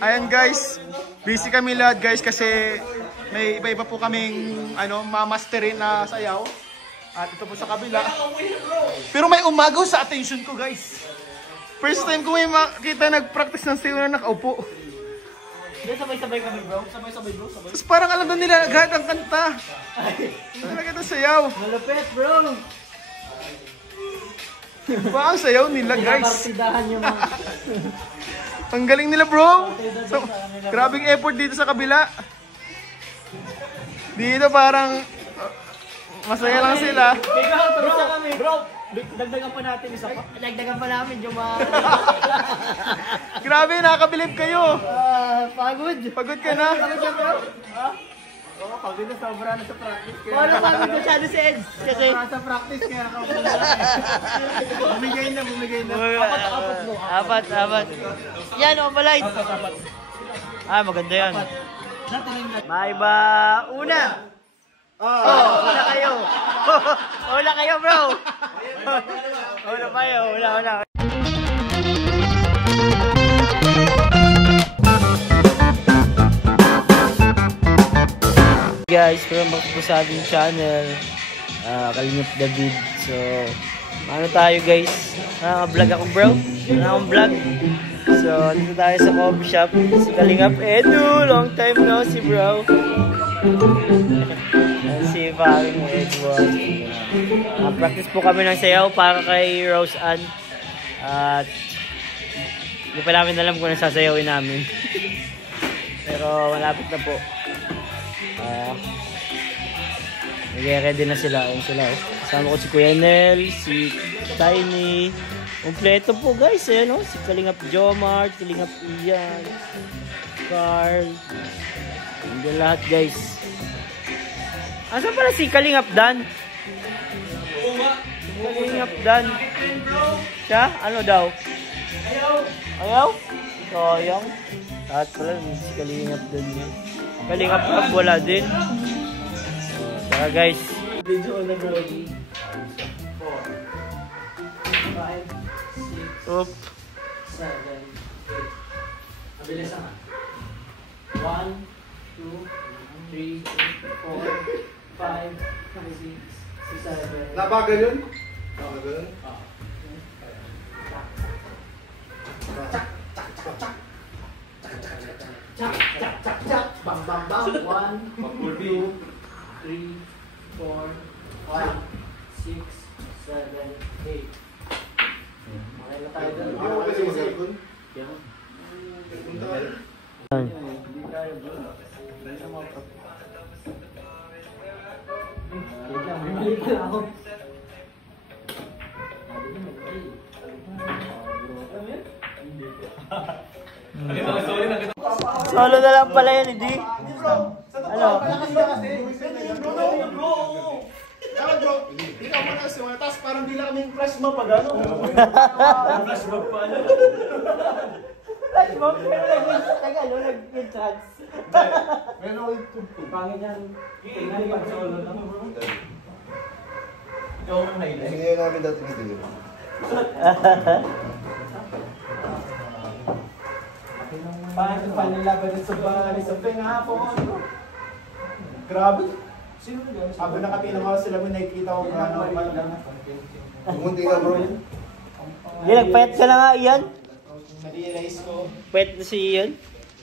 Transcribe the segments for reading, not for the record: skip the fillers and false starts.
Ayan guys, busy kami lahat guys kasi may iba-iba po kaming mamasterin na sayaw. At ito po sa kabila. Pero may umagaw sa attention ko guys. First time ko may makita nag-practice ng sayaw na nakaupo. Sabay-sabay kami bro. Sabay-sabay bro. Sabay. Tapos parang alam na nila agad ang kanta. Talaga ito sayaw. Malapit bro. Diba ang sayaw nila guys? Partidahan yung mga... Ang galing nila bro. So, grabing effort dito sa kabila. Dito parang masaya lang sila. Bro, dagdagan pa natin isa pa. Dagdagan pa namin yung mga... Grabe, nakakabilib kayo. Pagod. Pagod ka na. Oo, pagod na sobra na sa practice. Wala kami masyado si Eds. Kasi... Sa practice kaya bumigay na. Apat bro. Apat. Yan o, malight. Ah, maganda yan. May ba? Una. Una kayo. Una kayo bro. Una kayo. Una. Guys, welcome back po sa ating channel. Kalingap David. So, ano tayo guys? Vlog ako bro. Akong vlog. So, dito tayo sa coffee shop. Si Kalingap Edu. Long time no si bro. Si paring Edward. Practice po kami ng sayaw para kay Rose Ann. At hindi pa namin alam kung nasasayawin namin. Pero malapit na po. Nag-ready na sila. Ayun sila. Kasama ko si Kuya Nel, si Tiny. Kompleto po guys. Ayan, si Kalingap Jomar, Kalingap Ian, Carl. Hindi lahat guys. Asan pala si Kalingap Dan? Kalingap Dan. Siya? Ano daw? Ayaw? Sayang. Lahat pala si Kalingap Dan yun. Kalingap Rap wala din. Tara guys. Video na bro. 4 5 6 7 8. Mabilis na. 1 2 3 4 5 6 7. Nabagal yun? Nabagal? Chak. Bang. 1 2 3 4 5 6 7 8. Okay na tayo doon. Ano ba kasi mag-cellphone? Solo na lang pala yan, hindi? Ano? Bro, hindi ka muna kasi wala. Tapos parang di lang kaming flash mob pag ano. Flash mob pa ano? Flash mob? Pero nag-entrance. Pero Pangin yan. Tingnan yung solo lang. Ikaw ang highlight. hindi namin dati dito. Paano laban sa bahay sa pengahapon? Grabe. Sabi na kami naman sila mo nakikita ko gano'n man. Pumunti ka bro. Hindi, nagpayat ka na nga, Ian. Na-realize ko. Payat na si Ian.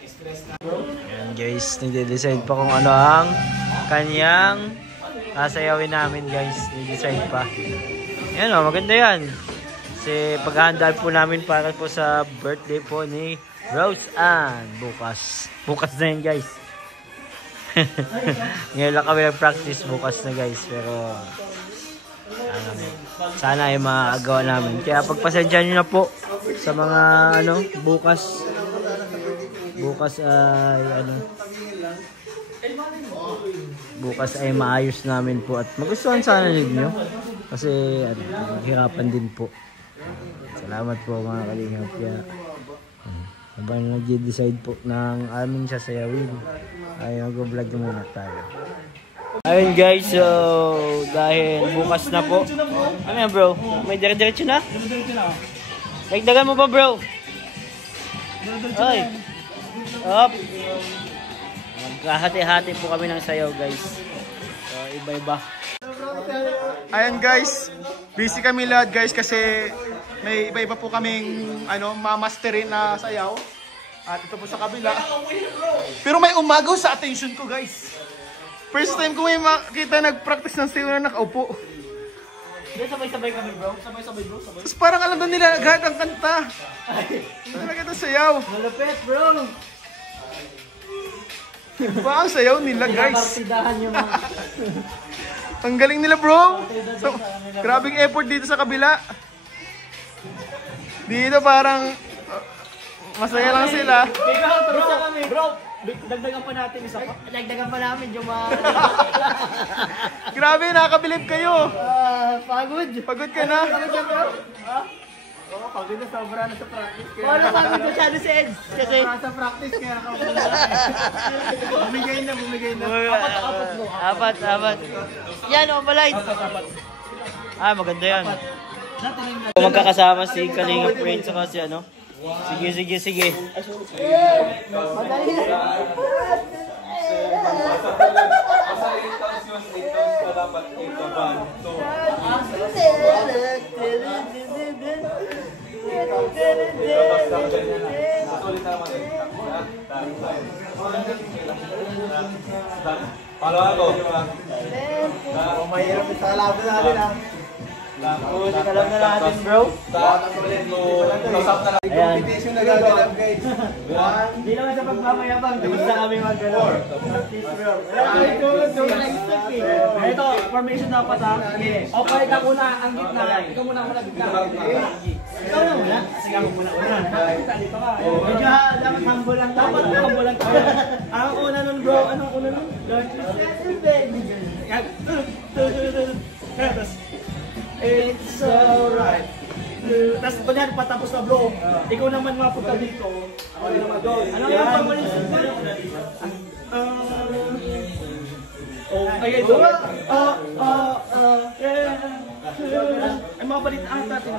Stress na bro. Ayan guys, nag-decide pa kung ano ang kanyang sasayawin namin guys. Nag-decide pa. Ayan o, maganda yan. Kasi paghahandaan po namin para po sa birthday po ni Rose Ann. Bukas na yan guys. Ngayon lang kami nag-practice, bukas na guys. Pero sana ay maagawa namin. Kaya pagpasensyahan nyo na po sa mga bukas ay maayos namin po at magustuhan sana ninyo kasi hirapan din po. Salamat po mga kalingap. Kaya habang nag-decide po ng aming sasayawin ay mag-vlog muna tayo. Ayun guys, so dahil bukas na po. Ano yan bro? May dire-diretso na? Dagdagan mo pa bro? Ay. Up. Magkahati-hati po kami ng sayaw, guys. So, iba-iba. Ayan guys, busy kami lahat guys kasi may iba-iba po kaming mamasterin na sayaw. At ito po sa kabila. Pero may umagaw sa attention ko guys. First time ko may makita nag-practice ng sayaw na nakaupo. Sabay-sabay kami bro. Sabay-sabay bro. Tapos parang alam doon nila agad ang kanta. Talaga ito sayaw. Malapit bro. Iba ang sayaw nila guys. Partidahan yung mga... Ang galing nila bro. So, grabing effort dito sa kabila. Dito parang masaya lang sila. Bro, dagdagan pa natin isa pa. Dagdagan pa namin yung mga... Grabe, nakakabilib kayo. Pagod. Pagod ka na. Pagod ka bro? Ha? Oo, pagod na sobra na sa practice. Wala pagod masyado si Eds. Kasi sa practice kaya ako. Bumigay na. Apat bro. Apat. Yan, overlight. Ah, maganda yan. Magkakasama si Kalinga Friend sa kasi ano. Sige. Madali na. Follow ako. Mahirap sa kalaban natin ha. Alam na natin bro. Ayan. Competition na gaganap guys. Hindi naman sa pagmamayabang. Tapos na kami mag-gano'n. Practice bro. Ito, formation dapat ha. Okay, ikaw muna ang gitna. Ikaw muna ang gitna. Ikaw na muna. Sige ako muna. Dito ka. Medyo dapat humble lang. Dapat humble lang tayo. Ang una nun bro. Anong una nun? Lord Jesus baby. It's alright. Tapos banyan patapos na bro. Ikaw naman mapunta dito. Ako naman mag-go. Ano yung formation? Okay, ito. Ay, mga palit na natin.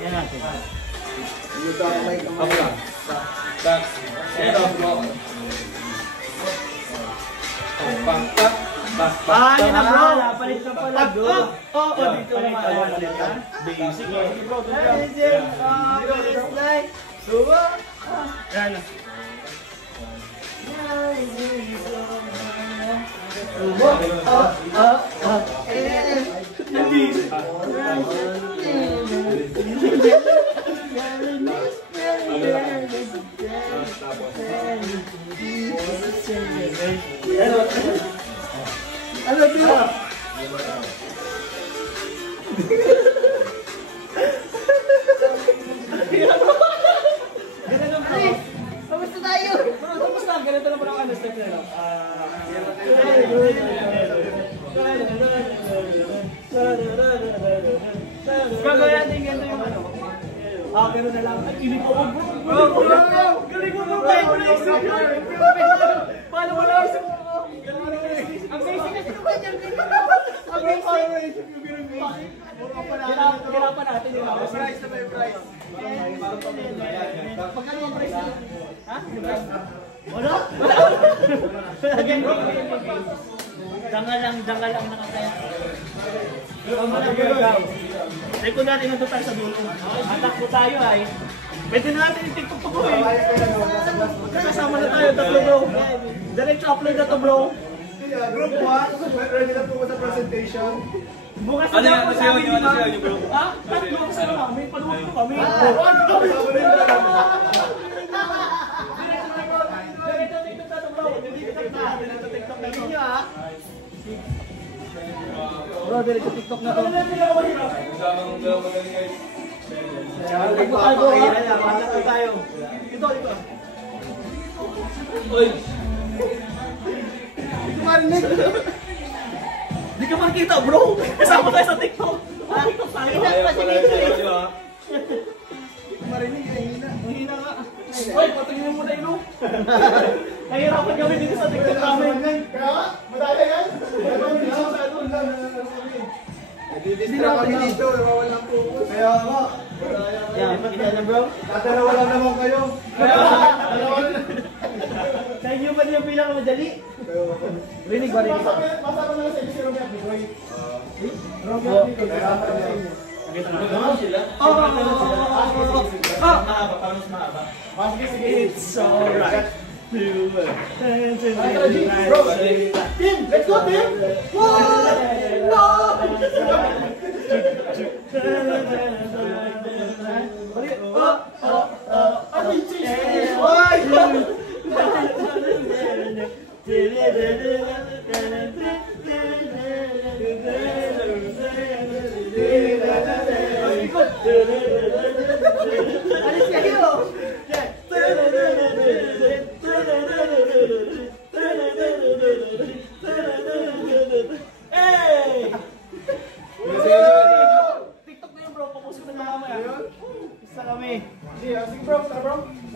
Yan natin. Yan na bro. Palit ka pala bro. Oo, dito naman. Basic. Bro, yan na. Ano dito? Tapos na tayo! Tapos lang, ganito lang parang ano, step na lang. Gagawin natin ganito yung ano. Gano'n na lang. Ay, kinig ko. Bro! Galing mo bro! Paano mo lang isip mo? Ang basic kasi naman yan. Ang basic. Hirapan natin yun. Price na may price. Pagkano ang price na? Ha? Wala? Again bro. Dangal lang nakakaya. Record natin ang total sa dulo. Atakbo tayo ay. Pwede na natin yung TikTok to bro eh. Kasama na tayo, tatlo bro. Direct upload na to bro. Group 1, ready na po sa presentation. Bukas na ako sa amin di ba? Ha? Tatlo kasi namin, panuwag ko kami. Bro, direct sa TikTok na to. Tayo. Ito. Oy. Hindi marinig. Hindi ka makikita, bro. Kasama tayo sa TikTok. TikTok tayo. Marinig, hina nga. Oy, patingin mo na ino. Nahihirapan kami dito sa TikTok namin. Madaya yan? Hindi na kami dito, walang focus. Kaya nga. Yan, kita na bro. Dalawa lang naman kayo. Sa inyo ba yung pinakamadali? Rinig ba rin? Masama na lang sa inyo si Romeo Bigoy. Oo. It's alright. Bro, Tim! Let's go, Tim!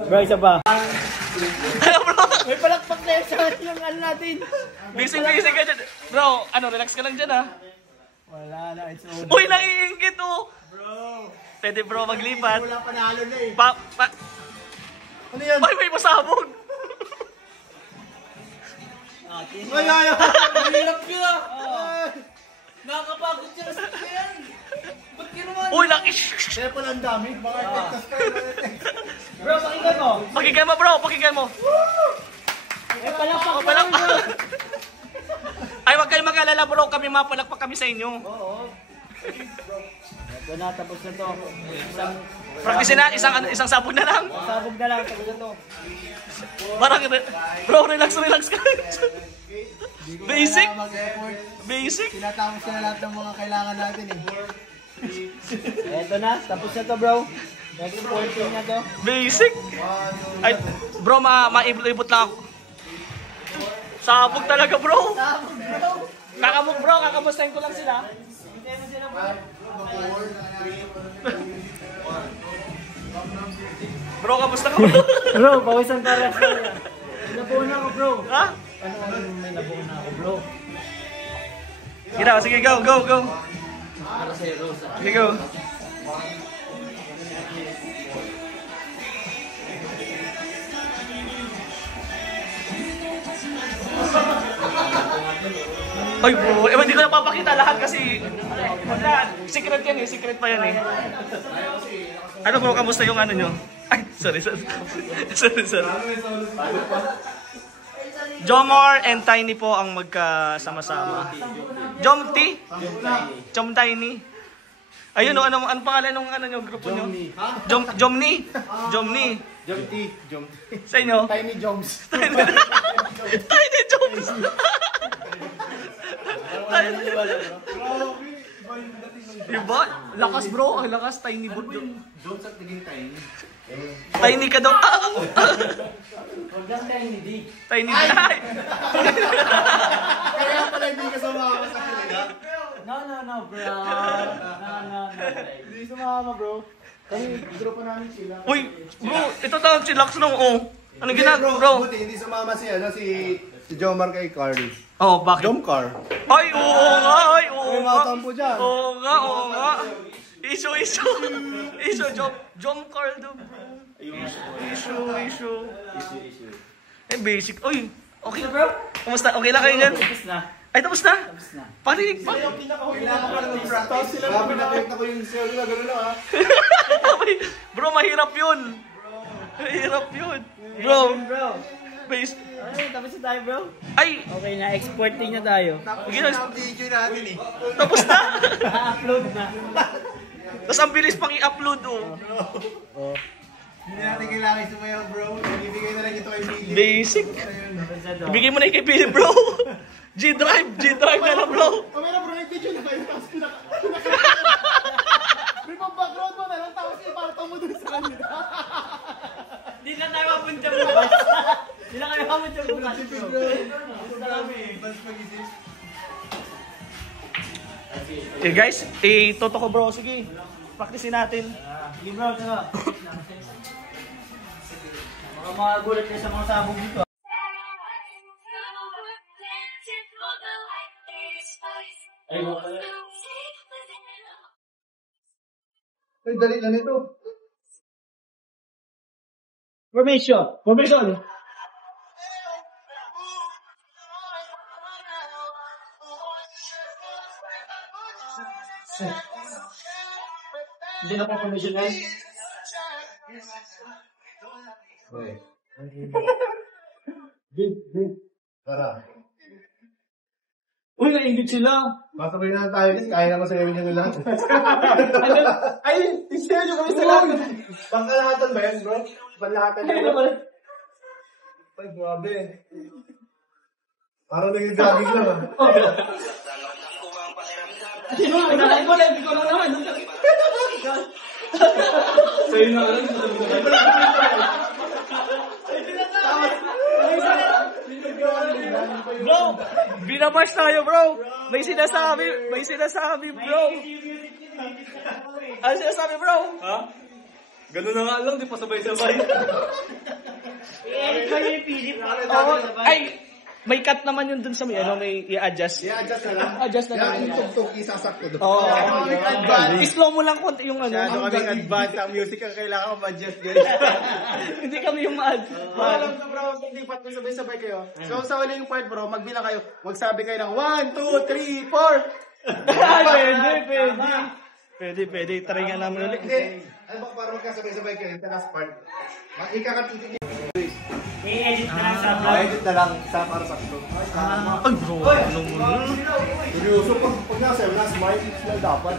Bro, isa pa. May palakpak na yun sa yung ano natin. Busy ka dyan. Bro, relax ka lang dyan ha. Wala na, it's over. Uy, naiingit oh. Bro. Pwede bro maglipat. Wala panalo na eh. Ano yan? Ay, may pasabog. Mahirap yun. Nakakapagod siya sa yan. Ba't ginawa? Uy, laki. Kaya pala ang dami. Mga efectos kayo. Bro, pakinggan mo. Pakinggan mo bro, pakinggan mo. May palakpak Oh, palakpak. Ay, wag kayong mag-alala bro, kami mapalakpak kami sa inyo. Oo. Ito na, tapos na to. Practice na, isang sabog na lang. Sabog na lang, tapos na to. Parang, bro, relax ka. Basic. Mag-effort. Basic. Tinatapos na lahat ng mga kailangan natin eh. Ito na, tapos na to bro. Next 14 na to. Basic. Ay, bro, maibot lang ako. Sabog talaga bro. Kakamustahin ko lang sila. Bro, kamusta ka bro? Bro, pawisan ka rin. Nabuo na ako bro. Ha? Ano may nabuo na ako bro? Sige, go. Sige, go. Ay bro, hindi ko napapakita lahat kasi secret yan eh, secret pa yan eh. Ano bro, kamusta yung ano nyo? Ay, sorry. Jomar and Tiny po ang magkasama-sama. Jom Tiny. Ayun o, ano pangalan ng ano nyo, grupo nyo? Jomni. Sa inyo? Tiny Jones. Tiny Jones. Diba? Lakas bro, ang lakas. Tiny bot. Jones at naging tiny. Tiny ka daw. Huwag lang tiny D. Tiny D. Ay! Kaya pala hindi ka sumama sa kanila. No bro. No. Hindi sumama bro. Kami, grupo namin sila. Uy, bro, ito tawag si Lax nung Anong ginagawa, bro? Buti, hindi sumama si Jomar kay Carly. Oh, bakit? Jomcar. Ay, oo nga. May matampo dyan. Oo nga. Issue. Jom Carl daw, bro. Issue. Eh, basic. Uy, okay bro? Kamusta? Okay lang kayo dyan? Tapos na. Ay, tapos na? Parinig pa. Kailangan pa naman practice. Grabe na pinakita ko yung sa'yo nila. Gano'n lang ha. Bro, mahirap yun. Bro. Base. Ay, tapos na tayo bro. Ay, Okay na, exporting na tayo. Video natin eh. tapos na. Upload na. Tapos ang bilis pang i-upload, Oh. Hindi natin kailangan sumayaw bro. Ibigay na lang ito kay Billy. Basic. Tapos na to. Ibigay mo na yung kay Billy, bro. G-Drive na lang, bro. Kamera bro, nag-video na kayo. Tapos may pang-background mo na lang. Tapos iparto mo dun sa kanila. Di na tayo mapunta bukas. Di na kayo mapunta bukas bro. Mas mag-isip. Okay guys, itoto ko bro. Sige, practicein natin. Sige bro, ito na. Baka makagulat kayo sa mga sabog dito. Ay, Ay, dali na nito. Formation. Formation. Hindi na pa formation yan. Tara. Uy, naingit sila. Masabay na tayo. Kaya naman sa nyo lang. Ay, isaya nyo kami sa lahat. Pangkalahatan ba yan, bro? Pangkalahatan yan. Ay, grabe. Parang naging jogging lang, ah. Sino? Pinakain ko lang. Hindi ko lang naman. Sa'yo na lang. Bro, binabash tayo, bro. May sinasabi, bro. Ano sinasabi, bro? Ha? Ganun na nga lang, di pa sabay-sabay. I-edit ko yung Philip. Oo, ay, may cut naman yun dun sa may i-adjust. I-adjust na lang. Adjust na lang. Yung tugtog, isasakto doon. Oo. Advance. I-slow mo lang konti yung ano. Masyado kaming advance ang music ang kailangan ma-adjust ganyan. Hindi kami yung ma-add. Alam ko bro, hindi pat may sabay-sabay kayo. So sa huling part bro, magbilang kayo. Magsabi kayo ng 1, 2, 3, 4. Pwede. Try nga namin ulit. Hindi. Ano ba para magkasabay-sabay kayo sa last part? Ikakatitig. I-edit ka lang sa vlog. Edit na lang sa para sakto. Ay, bro. Ano mo? Seryoso, pag nasa last part, lang dapat.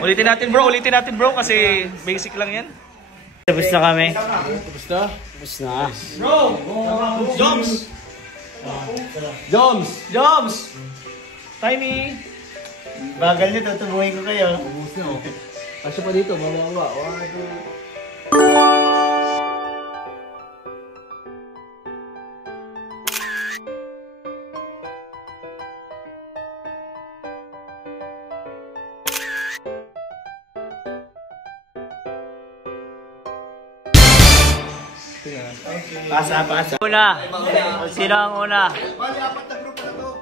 Ulitin natin bro kasi basic lang yan. Tapos na kami. Tapos na. Bro! Joms! Timey! Bagal nyo, tutubuhin ko kayo. Asya pa dito, bawa. Pasa. Una. Sino ang una? Bali, apat na grupo na to.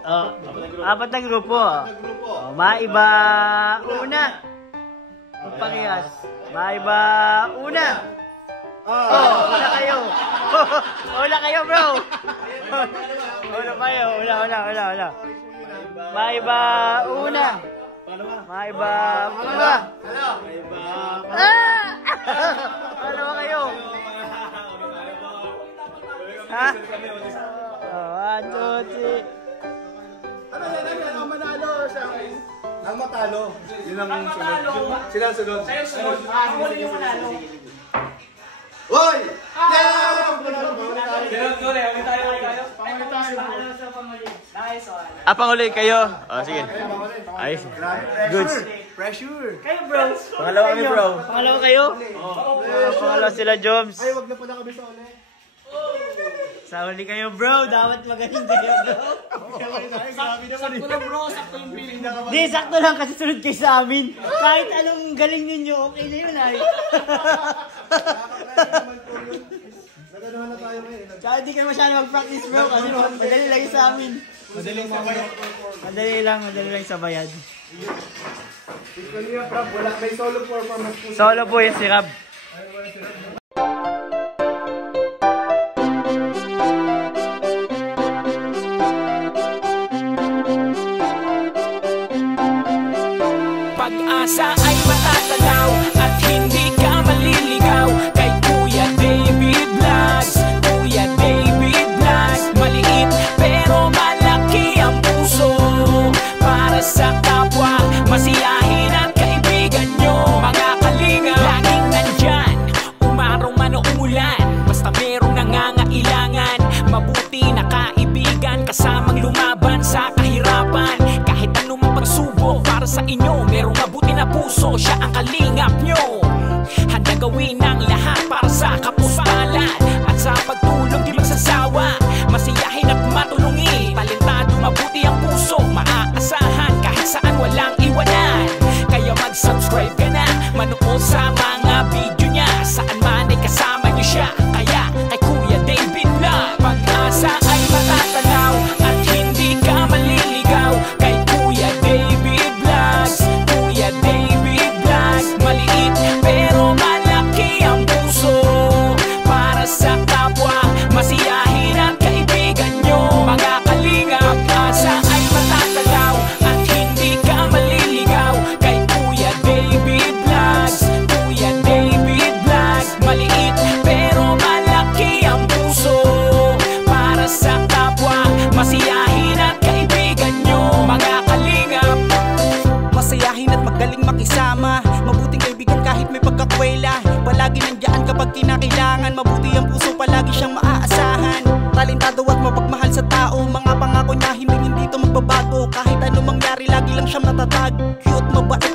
Apat na grupo. Maiba una. Pangiyas. Maiba una. Una kayo. Una kayo, bro. Una kayo. Una. Maiba una. Maiba una. Ano ba kayo? Ha? 1, 2, 3. Ang manalo siya. Ang matalo. Yun ang sunod. Sila ang sunod. Ako rin yung manalo. Hoy! Panguli kayo. Sige. Ayos. Goods. Pressure. Kayo, bro. Pangalawa kami, bro. Pangalawa kayo? Pangalawa sila, Joms. Ay, wag na pala kami sa uli. Sa huli kayo, bro. Dapat magaling kayo, bro. Sakto lang, bro. Sakto yung feeling na Di, sakto lang kasi sunod kayo sa amin. Kahit anong galing ninyo, okay na yun, ay. Naganohan na tayo ngayon. Tsaka di kayo masyado mag-practice, bro. Kasi madali lang yung sa amin. Madali lang sa bayad. Kanina, Prab, wala. May solo performance po. Solo po yung si Rab. Pag-asa ay matatanaw at hindi ka maliligaw kay Kuya David Vlogs. Kuya David Vlogs, maliit pero malaki ang puso para sa kapwa, masiyahin ang kaibigan nyo. Mga kalinga, laging nandyan, umaraw man o umulan, basta merong nangangailangan. Mabuti na kaibigan, kasamang lumaban sa kahirapan. Kahit anumang pagsubok para sa inyo, merong mabuti na puso, siya ang kalingap nyo. Handa gawin ang lahat para sa kapustalan, at sa pagtulong di magsasawa, masiyahin at matulungin. Talentado, mabuti ang puso, maaasahan kahit saan walang iwanan. Kaya mag-subscribe ka na, manood sa mga video niya, saan man ay kasama niyo siya. Kaya kay Kuya David Vlog, pag-asa ay matatanaw at hindi ka maliligaw kay Kuya David Galing makisama, mabuting kaibigan kahit may pagkakwela. Palagi nandiyan kapag kinakailangan, mabuti ang puso, palagi siyang maaasahan. Talentado at mapagmahal sa tao, mga pangako niya hindi ito magbabago. Kahit anong mangyari, lagi lang siyang natatag. Cute, mabait